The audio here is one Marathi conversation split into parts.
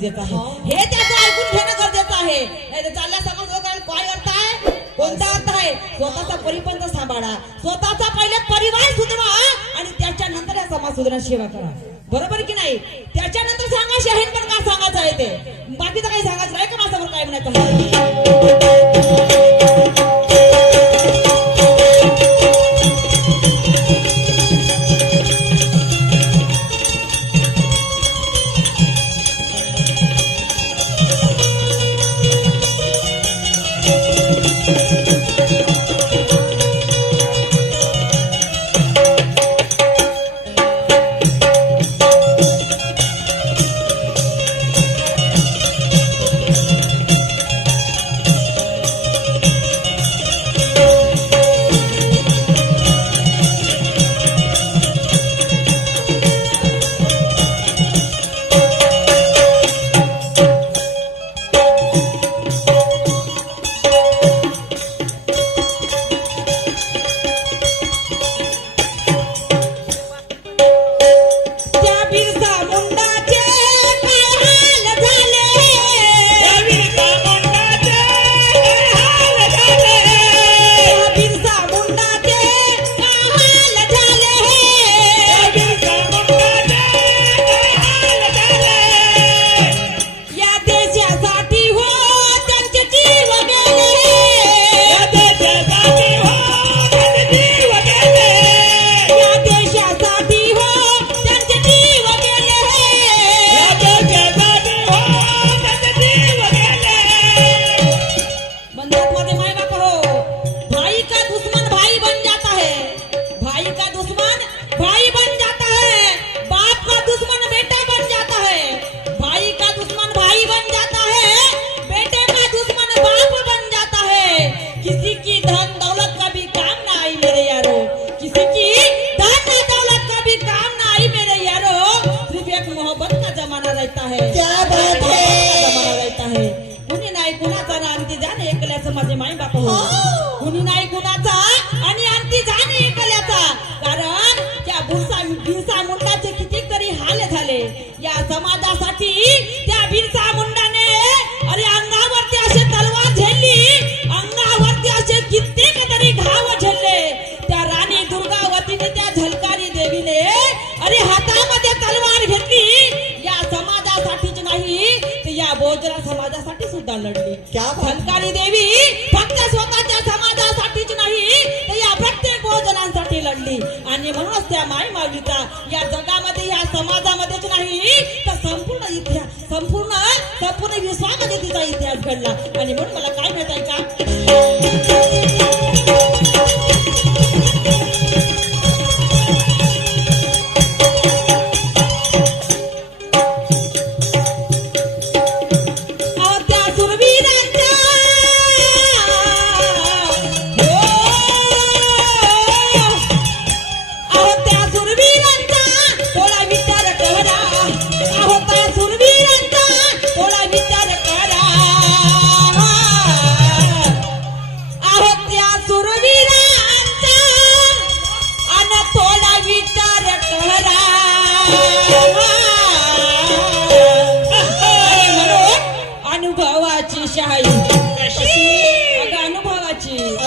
गरजेचं आहे. हे त्याचं ऐकून घेणं गरजेचं आहे. नाही चालल्या समाज वगैरे काय अर्थ आहे कोणता अर्थ आहे? स्वतःचा परिपंत सांभाळा. स्वतःचा पहिले परिवार सुधरा आणि त्याच्यानंतर या समाज सुधारणा सेवा करा. बरोबर की नाही? त्याच्यानंतर सांगा शाहीन पण का सांगायचं आहे ते? बाकीचं काही सांगायचं नाही का माझ्यावर काय म्हणायचं? नाही कुणाचा ना अंती जाणे एकल्याचं माझे माई बाप हो. कुणी नाही कुणाचा? क्या बात? देवी फक्त स्वतःच्या समाजासाठीच नाही तर या प्रत्येक भोजनांसाठी लढली आणि म्हणूनच त्या माय माऊलीचा या जगामध्ये या समाजामध्येच नाही तर संपूर्ण इतिहास संपूर्ण संपूर्ण विश्वामध्ये तिचा इतिहास घडला आणि म्हणून मला काय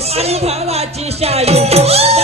阿里帕拉地下有。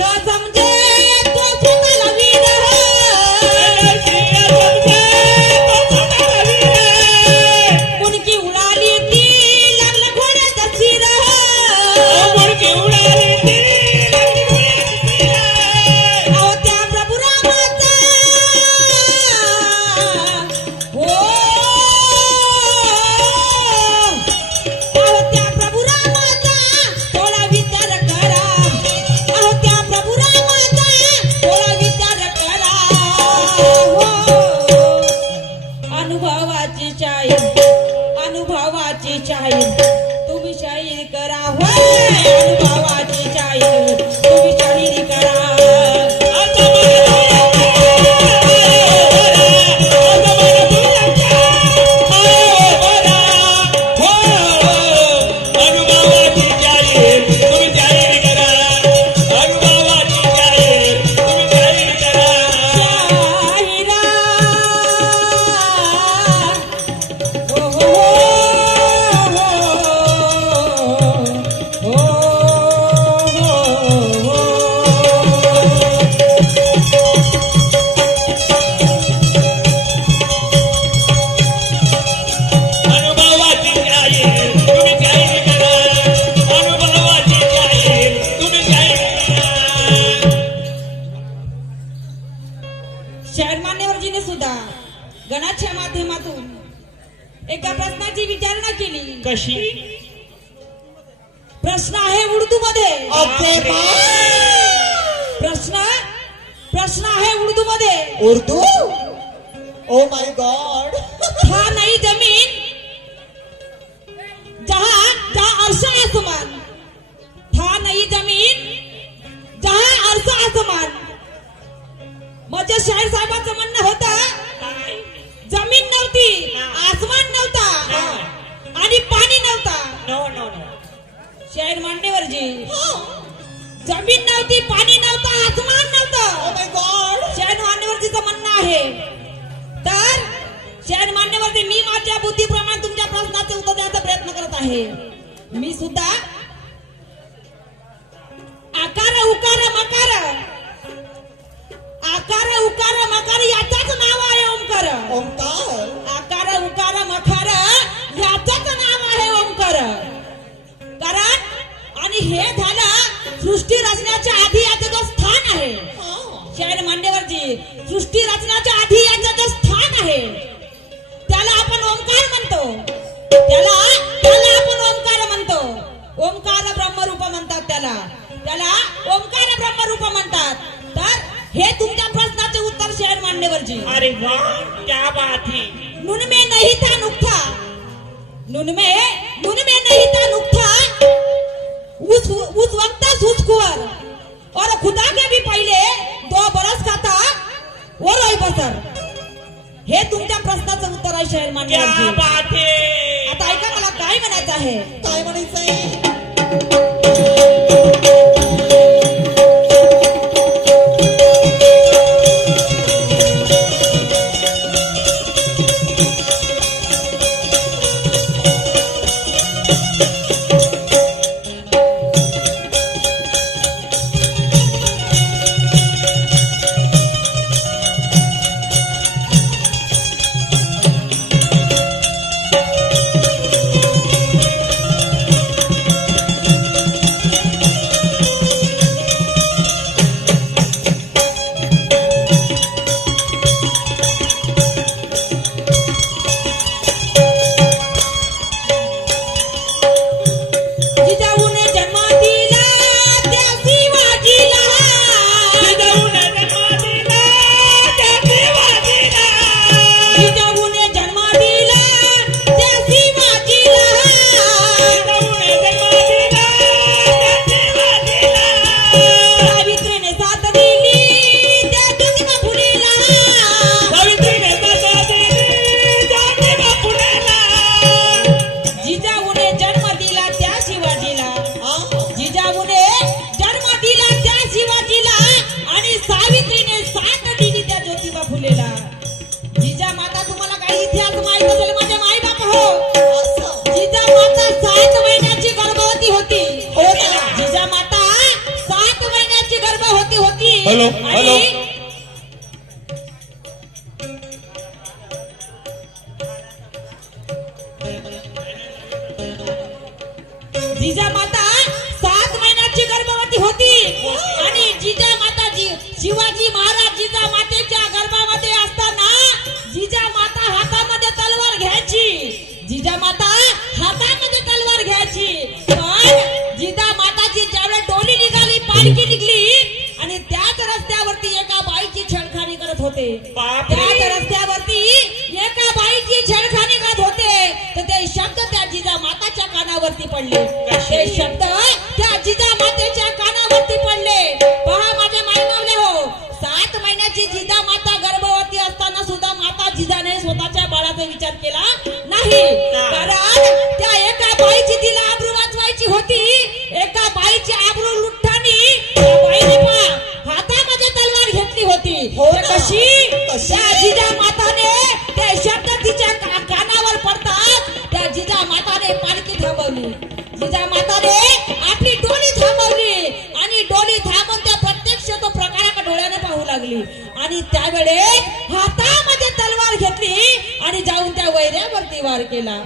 Lord, शहर मान्यवरजीने सुद्धा गणाच्या माध्यमातून एका प्रश्नाची विचारणा केली. कशी? प्रश्न आहे उर्दू मध्ये प्रश्न प्रश्न आहे उर्दू मध्ये उर्दू? ओ माय गॉड था नहीं जमीन जहां जहां अर्शा आसमान था शाहीर साहेबांचं म्हणणं होतं जमीन नव्हती आसमान नव्हता आणि पाणी नव्हता. No no no. शाहीर मान्यवरजी जमीन नव्हती पाणी नव्हतं आसमान नव्हतं. गॉड शहर मान्यवरतीचं म्हणणं आहे. तर शहर मान्यवरती मी माझ्या बुद्धीप्रमाणे तुमच्या प्रश्नाचे उत्तर देण्याचा प्रयत्न करत आहे. मी सुद्धा आकार उकार मकार आकार उकार मकार याचाच नाव आहे है नुन में नहीं था नुक्ता नुन में नुन में नहीं था नुक्ता उस उस वक्त सूझ कुंवर और खुदा के भी पहले दो बरस का था वो रोई बसर। हे तुमच्या प्रश्नाचं उत्तर आहे शहर क्या मान्यवरजी बात है। आता ऐका मला काय म्हणायचं आहे? काय म्हणायचंय? Dizia Mata. Deixa केला.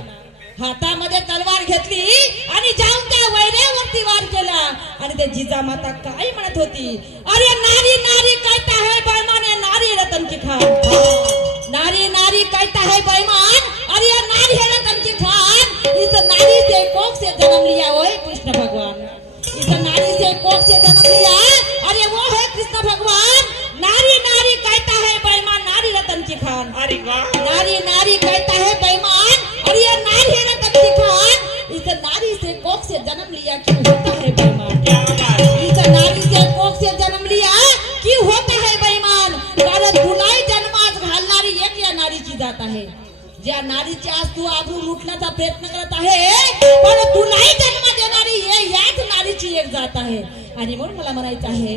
हातामध्ये तलवार घेतली आणि जाऊन त्या वैऱ्यावरती वार केला. आणि ते जिजामाता काय म्हणत होती? अरे नारी नारी कैता है बैमान या नारी रतन की खान. नारी नारी कैता है बैमान अरे या नारी है रतन की खान. इस नारी से कोख से जन्म लिया ओए कृष्ण भगवान. इस नारी से कोख से जन्म लिया अरे वो है कृष्ण भगवान. नारी नारी कहता है बैमान नारी रतन की खान. अरे वाह! आणि म्हणून मला म्हणायचं आहे